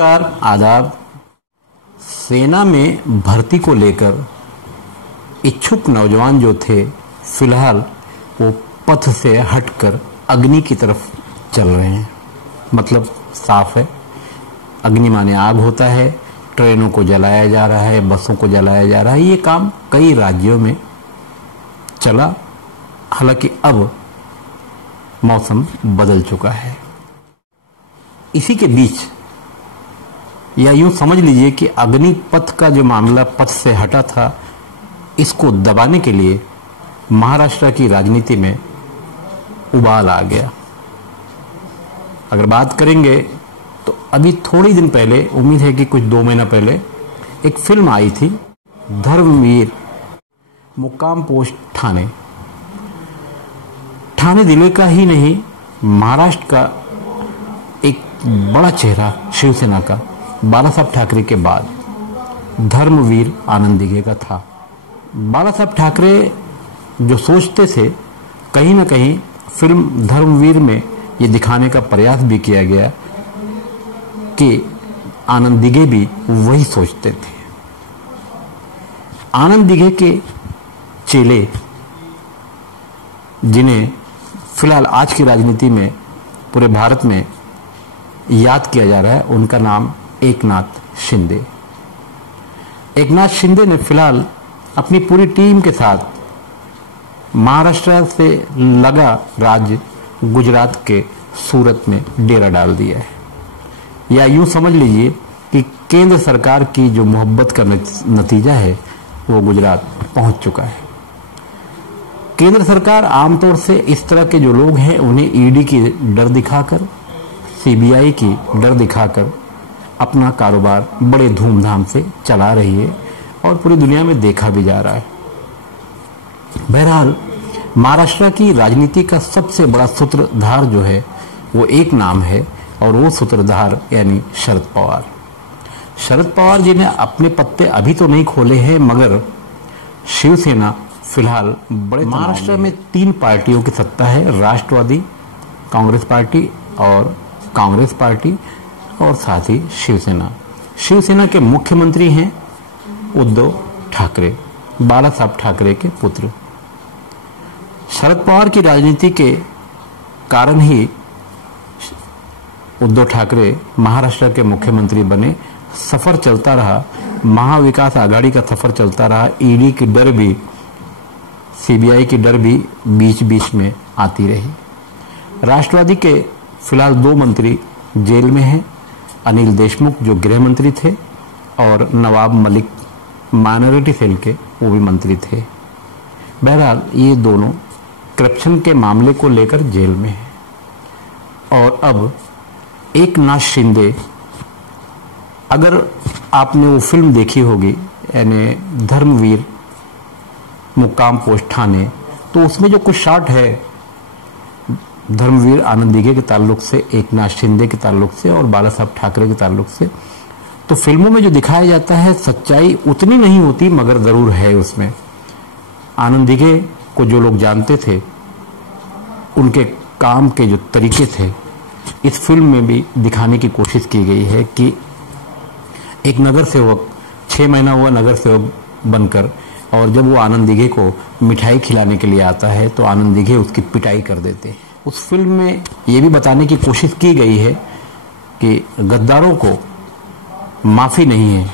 नमस्कार, आदाब। सेना में भर्ती को लेकर इच्छुक नौजवान जो थे, फिलहाल वो पथ से हटकर अग्नि की तरफ चल रहे हैं। मतलब साफ है, अग्नि माने आग होता है। ट्रेनों को जलाया जा रहा है, बसों को जलाया जा रहा है। ये काम कई राज्यों में चला, हालांकि अब मौसम बदल चुका है। इसी के बीच या यूं समझ लीजिए कि अग्निपथ का जो मामला पथ से हटा था, इसको दबाने के लिए महाराष्ट्र की राजनीति में उबाल आ गया। अगर बात करेंगे तो अभी थोड़ी दिन पहले, उम्मीद है कि कुछ 2 महीना पहले, एक फिल्म आई थी धर्मवीर, मुक्काम पोस्ट ठाणे। ठाणे जिले का ही नहीं, महाराष्ट्र का एक बड़ा चेहरा शिवसेना का बाला साहब ठाकरे के बाद धर्मवीर आनंद दिघे का था। बाला साहब ठाकरे जो सोचते थे, कहीं ना कहीं फिल्म धर्मवीर में ये दिखाने का प्रयास भी किया गया कि आनंद दिघे भी वही सोचते थे। आनंद दिघे के चेले, जिन्हें फिलहाल आज की राजनीति में पूरे भारत में याद किया जा रहा है, उनका नाम एकनाथ शिंदे। एकनाथ शिंदे ने फिलहाल अपनी पूरी टीम के साथ महाराष्ट्र से लगा राज्य गुजरात के सूरत में डेरा डाल दिया है। या यूं समझ लीजिए कि केंद्र सरकार की जो मोहब्बत का नतीजा है, वो गुजरात पहुंच चुका है। केंद्र सरकार आमतौर से इस तरह के जो लोग हैं, उन्हें ईडी की डर दिखाकर, सीबीआई की डर दिखाकर अपना कारोबार बड़े धूमधाम से चला रही है और पूरी दुनिया में देखा भी जा रहा है। बहरहाल महाराष्ट्र की राजनीति का सबसे बड़ा सूत्रधार जो है, वो एक नाम है, और वो सूत्रधार यानी शरद पवार। शरद पवार जी ने अपने पत्ते अभी तो नहीं खोले हैं, मगर शिवसेना फिलहाल बड़े महाराष्ट्र में 3 पार्टियों की सत्ता है, राष्ट्रवादी कांग्रेस पार्टी और कांग्रेस पार्टी और साथ ही शिवसेना। शिवसेना के मुख्यमंत्री हैं उद्धव ठाकरे, बाला साहब ठाकरे के पुत्र। शरद पवार की राजनीति के कारण ही उद्धव ठाकरे महाराष्ट्र के मुख्यमंत्री बने। सफर चलता रहा, महाविकास आघाड़ी का सफर चलता रहा। ईडी की डर भी, सीबीआई की डर भी बीच बीच में आती रही। राष्ट्रवादी के फिलहाल 2 मंत्री जेल में हैं, अनिल देशमुख जो गृह मंत्री थे और नवाब मलिक माइनॉरिटी सेल के वो भी मंत्री थे। बहरहाल ये दोनों करप्शन के मामले को लेकर जेल में हैं। और अब एकनाथ शिंदे, अगर आपने वो फिल्म देखी होगी यानी धर्मवीर मुक्काम पोस्ट ठाणे, तो उसमें जो कुछ शॉट है धर्मवीर आनंद दिघे के ताल्लुक से, एकनाथ शिंदे के ताल्लुक से और बाला साहब ठाकरे के ताल्लुक से, तो फिल्मों में जो दिखाया जाता है सच्चाई उतनी नहीं होती, मगर जरूर है उसमें। आनंद दिघे को जो लोग जानते थे, उनके काम के जो तरीके थे, इस फिल्म में भी दिखाने की कोशिश की गई है कि एक नगर सेवक 6 महीना हुआ नगर सेवक बनकर, और जब वो आनंद दिघे को मिठाई खिलाने के लिए आता है तो आनंद दिघे उसकी पिटाई कर देते हैं। उस फिल्म में ये भी बताने की कोशिश की गई है कि गद्दारों को माफी नहीं है।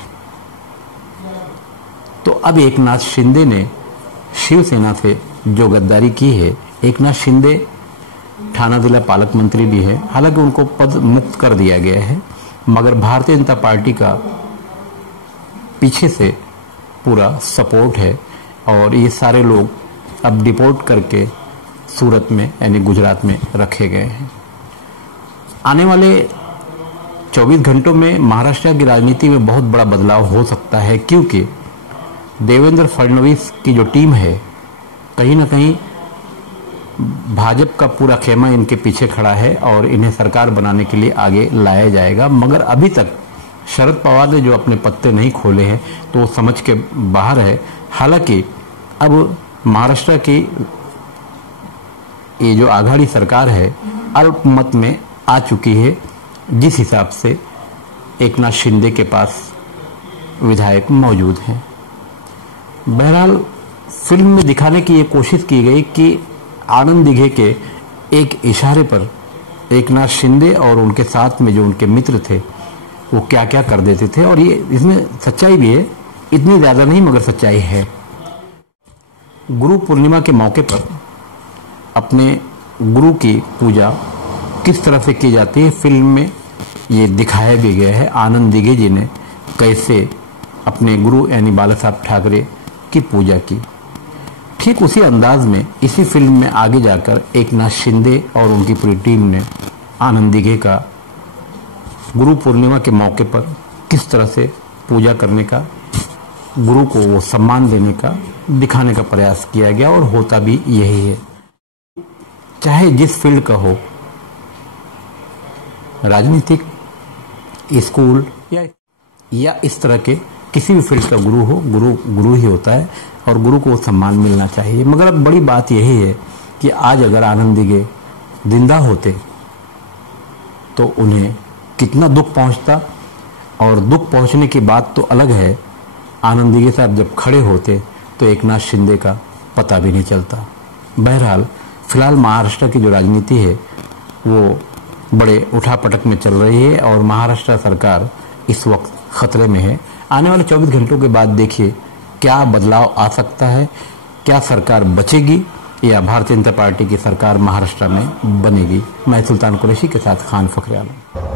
तो अब एकनाथ शिंदे ने शिवसेना से जो गद्दारी की है, एकनाथ शिंदे ठाणे जिला पालक मंत्री भी है, हालांकि उनको पद मुक्त कर दिया गया है, मगर भारतीय जनता पार्टी का पीछे से पूरा सपोर्ट है और ये सारे लोग अब डिपोर्ट करके सूरत में यानी गुजरात में रखे गए हैं। आने वाले 24 घंटों में महाराष्ट्र की राजनीति में बहुत बड़ा बदलाव हो सकता है, क्योंकि देवेंद्र फडणवीस की जो टीम है, कहीं ना कहीं भाजपा का पूरा खेमा इनके पीछे खड़ा है और इन्हें सरकार बनाने के लिए आगे लाया जाएगा। मगर अभी तक शरद पवार ने जो अपने पत्ते नहीं खोले हैं, तो वो समझ के बाहर है। हालांकि अब महाराष्ट्र की ये जो आघाड़ी सरकार है, अल्पमत में आ चुकी है, जिस हिसाब से एकनाथ शिंदे के पास विधायक मौजूद हैं। बहरहाल फिल्म में दिखाने की ये कोशिश की गई कि आनंद दिघे के एक इशारे पर एकनाथ शिंदे और उनके साथ में जो उनके मित्र थे वो क्या क्या कर देते थे, और ये इसमें सच्चाई भी है, इतनी ज्यादा नहीं मगर सच्चाई है। गुरु पूर्णिमा के मौके पर अपने गुरु की पूजा किस तरह से की जाती है फिल्म में ये दिखाया भी गया है। आनंद दिघे जी ने कैसे अपने गुरु यानी बाला साहब ठाकरे की पूजा की, ठीक उसी अंदाज में इसी फिल्म में आगे जाकर एकनाथ शिंदे और उनकी पूरी टीम ने आनंद दिघे का गुरु पूर्णिमा के मौके पर किस तरह से पूजा करने का, गुरु को वो सम्मान देने का दिखाने का प्रयास किया गया, और होता भी यही है। चाहे जिस फील्ड का हो, राजनीतिक, स्कूल या इस तरह के किसी भी फील्ड का गुरु हो, गुरु ही होता है और गुरु को सम्मान मिलना चाहिए। मगर अब बड़ी बात यही है कि आज अगर आनंद दिघे जिंदा होते तो उन्हें कितना दुख पहुंचता, और दुख पहुंचने की बात तो अलग है, आनंद दिघे साहब जब खड़े होते तो एकनाथ शिंदे का पता भी नहीं चलता। बहरहाल फिलहाल महाराष्ट्र की जो राजनीति है वो बड़े उठापटक में चल रही है और महाराष्ट्र सरकार इस वक्त खतरे में है। आने वाले 24 घंटों के बाद देखिए क्या बदलाव आ सकता है, क्या सरकार बचेगी या भारतीय जनता पार्टी की सरकार महाराष्ट्र में बनेगी। मैं सुल्तान कुरैशी के साथ खान फखरे आलम।